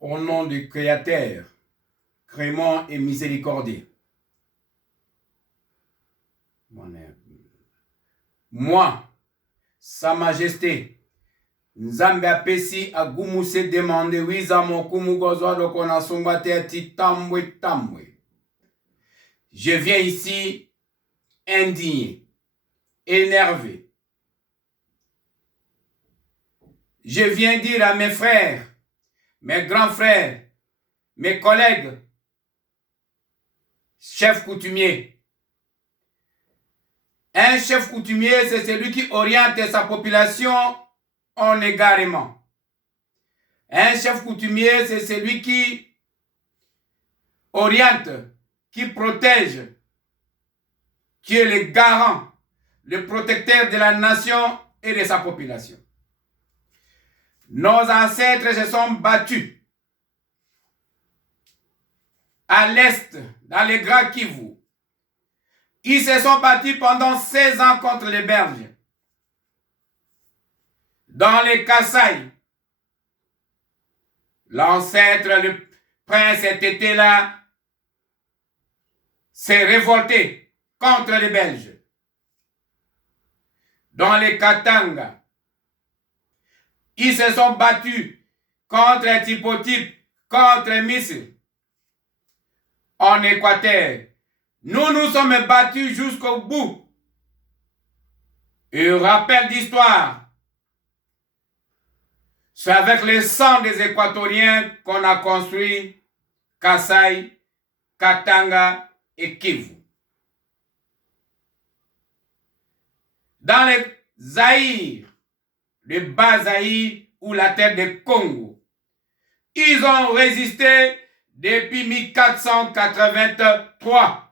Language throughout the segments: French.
au nom du Créateur, clément et miséricordieux. Moi, Sa Majesté, Nzambe apesi agumuse demande wiza mokumu gozwa loko na sumbate ti tambwe tambwe. Je viens ici indigné, énervé. Je viens dire à mes frères, mes grands frères, mes collègues, chefs coutumiers. Un chef coutumier, c'est celui qui oriente sa population en égarement. Un chef coutumier, c'est celui qui oriente, qui protège, qui est le garant, le protecteur de la nation et de sa population. Nos ancêtres se sont battus à l'est, dans les Grands Kivu. Ils se sont battus pendant 16 ans contre les Belges. Dans les Kasaï, l'ancêtre, le prince était là, s'est révolté contre les Belges. Dans les Katanga, ils se sont battus contre un typotype, contre un missile. En Équateur, nous nous sommes battus jusqu'au bout. Et rappel d'histoire, c'est avec le sang des Équatoriens qu'on a construit Kasaï, Katanga et Kivu. Dans le Zaïre, le bas Zaïre ou la terre de Congo, ils ont résisté depuis 1483.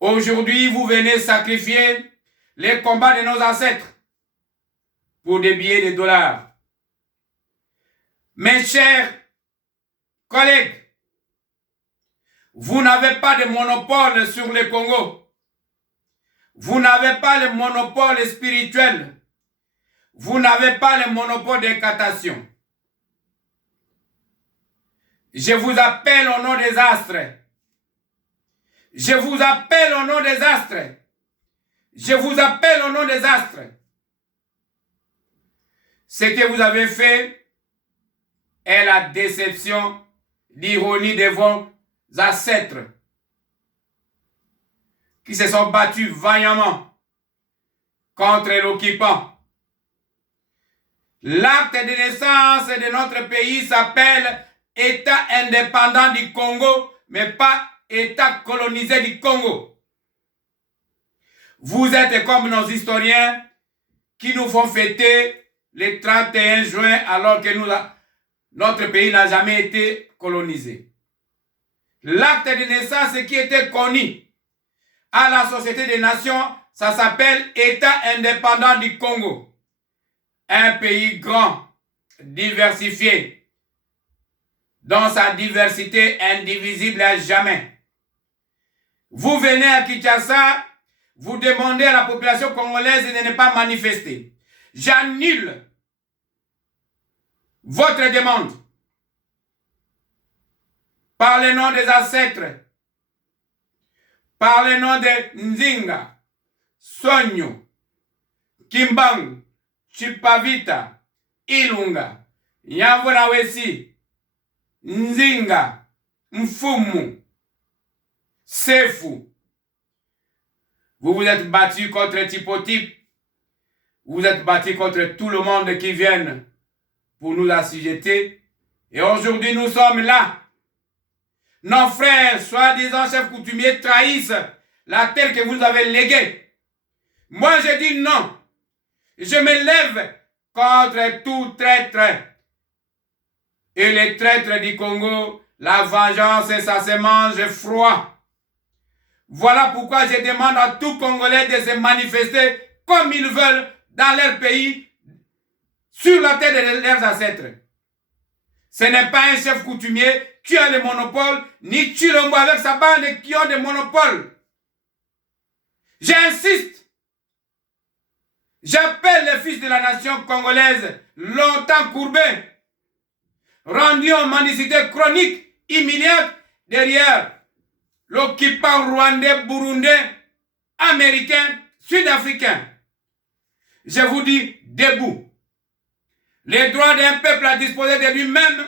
Aujourd'hui, vous venez sacrifier les combats de nos ancêtres pour des billets de dollars. Mes chers collègues, vous n'avez pas de monopole sur le Congo. Vous n'avez pas le monopole spirituel. Vous n'avez pas le monopole d'incantation. Je vous appelle au nom des astres. Je vous appelle au nom des astres. Je vous appelle au nom des astres. Ce que vous avez fait est la déception, l'ironie de vos ancêtres qui se sont battus vaillamment contre l'occupant. L'acte de naissance de notre pays s'appelle État indépendant du Congo, mais pas État colonisé du Congo. Vous êtes comme nos historiens qui nous font fêter le 31 juin alors que notre pays n'a jamais été colonisé. L'acte de naissance qui était connu à la Société des Nations, ça s'appelle État indépendant du Congo. Un pays grand, diversifié, dans sa diversité indivisible à jamais. Vous venez à Kinshasa, vous demandez à la population congolaise de ne pas manifester. J'annule votre demande. Par le nom des ancêtres, par le nom de Nzinga, Sonyo, Kimbang, Chipavita, Ilunga, Nyavunawesi, Nzinga, Mfumu, Sefu. Vous vous êtes battus contre Typotype. Vous êtes battus contre tout le monde qui vient pour nous assujetter. Et aujourd'hui, nous sommes là. Nos frères, soi-disant chefs coutumiers, trahissent la terre que vous avez léguée. Moi, je dis non. Je me lève contre tout traître. Et les traîtres du Congo, la vengeance, ça se mange froid. Voilà pourquoi je demande à tout Congolais de se manifester comme ils veulent dans leur pays, sur la terre de leurs ancêtres. Ce n'est pas un chef coutumier qui a le monopole, ni Chilombo avec sa bande qui ont des monopoles. J'insiste. J'appelle les fils de la nation congolaise, longtemps courbés. rendus en mendicité chronique, immédiate, derrière l'occupant rwandais, burundais, américain, sud-africain. Je vous dis, debout. Le droit d'un peuple à disposer de lui-même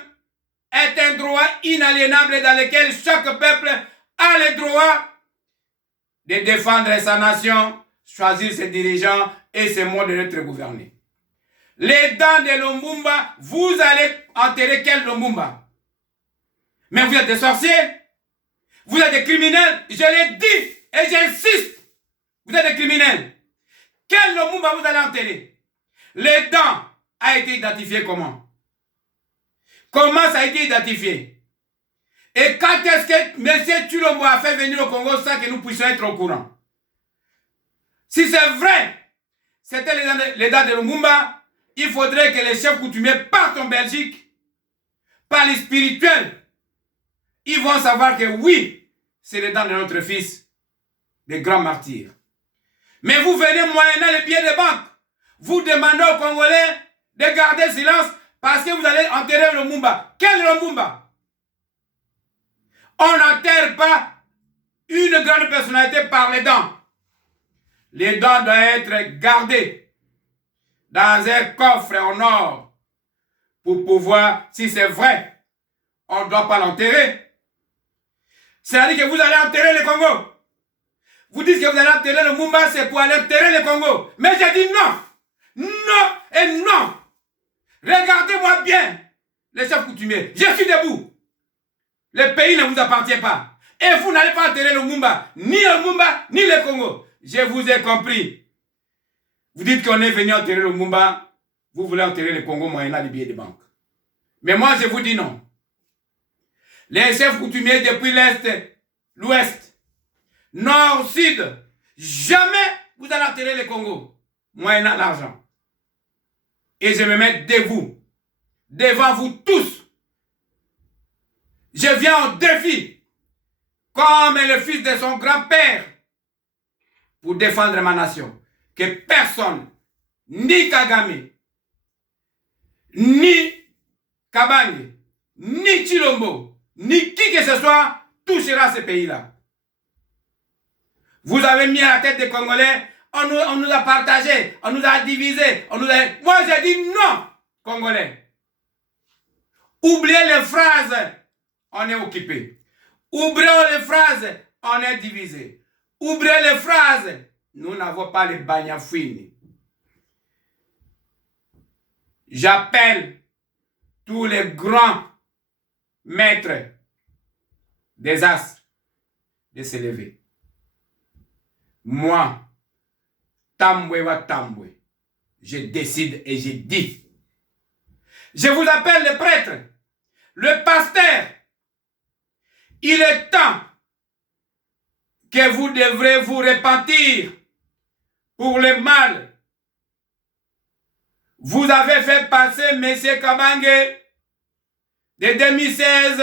est un droit inaliénable dans lequel chaque peuple a le droit de défendre sa nation, choisir ses dirigeants et ses modes d'être gouvernés. Les dents de Lumumba, vous allez enterrer quel Lumumba? Mais vous êtes des sorciers, vous êtes des criminels, je l'ai dit et j'insiste, vous êtes des criminels. Quel Lumumba vous allez enterrer? Les dents a été identifié comment? Comment ça a été identifié? Et quand est-ce que M. Tshilombo a fait venir au Congo sans que nous puissions être au courant? Si c'est vrai, c'était les dents de Lumumba, il faudrait que les chefs coutumiers partent en Belgique, par les spirituels. Ils vont savoir que oui, c'est les dents de notre fils, des grands martyrs. Mais vous venez moyennant les billets de banque. Vous demandez aux Congolais de garder silence parce que vous allez enterrer le Lumumba. Quel Lumumba? On n'enterre pas une grande personnalité par les dents. Les dents doivent être gardées dans un coffre en or pour pouvoir, si c'est vrai, on ne doit pas l'enterrer. C'est-à-dire que vous allez enterrer le Congo. Vous dites que vous allez enterrer le Lumumba, c'est pour aller enterrer le Congo. Mais j'ai dit non. Non et non. Regardez-moi bien, les chefs coutumiers. Je suis debout. Le pays ne vous appartient pas. Et vous n'allez pas enterrer le Lumumba, ni le Lumumba, ni le Congo. Je vous ai compris. Vous dites qu'on est venu enterrer le Lumumba, vous voulez enterrer le Congo moyennant les billets de banque. Mais moi, je vous dis non. Les chefs coutumiers depuis l'Est, l'Ouest, Nord, Sud, jamais vous allez enterrer le Congo moyennant l'argent. Et je me mets devant vous tous. Je viens en défi, comme le fils de son grand-père, pour défendre ma nation. Que personne, ni Kagame, ni Kabange, ni Tshilombo, ni qui que ce soit, touchera ce pays-là. Vous avez mis à la tête des Congolais, on nous a partagés, on nous a divisés, Moi j'ai dit non, Congolais. Oubliez les phrases, on est occupé. Oubliez les phrases, on est divisé. Oubliez les phrases, nous n'avons pas les bagnafouines. J'appelle tous les grands maîtres des astres de se lever. Moi, Tambwe wa Tambwe, je décide et je dis. Je vous appelle le prêtre, le pasteur. Il est temps que vous devrez vous repentir pour le mal. Vous avez fait passer M. Kabange de 2016.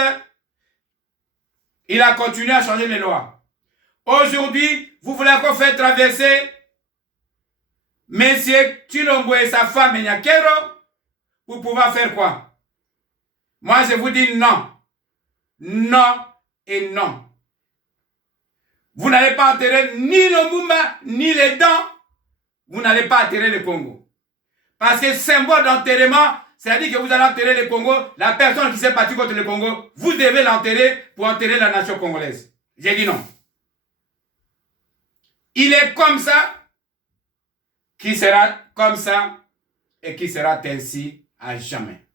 Il a continué à changer les lois. Aujourd'hui, vous voulez encore faire traverser M. Tshilombo et sa femme Nyakero pour pouvoir faire quoi? Moi, je vous dis non. Non et non. Vous n'allez pas enterrer ni le Lumumba, ni les dents. Vous n'allez pas enterrer le Congo. Parce que symbole d'enterrement, c'est-à-dire que vous allez enterrer le Congo, la personne qui s'est battue contre le Congo, vous devez l'enterrer pour enterrer la nation congolaise. J'ai dit non. Il est comme ça, qui sera comme ça, et qui sera ainsi à jamais.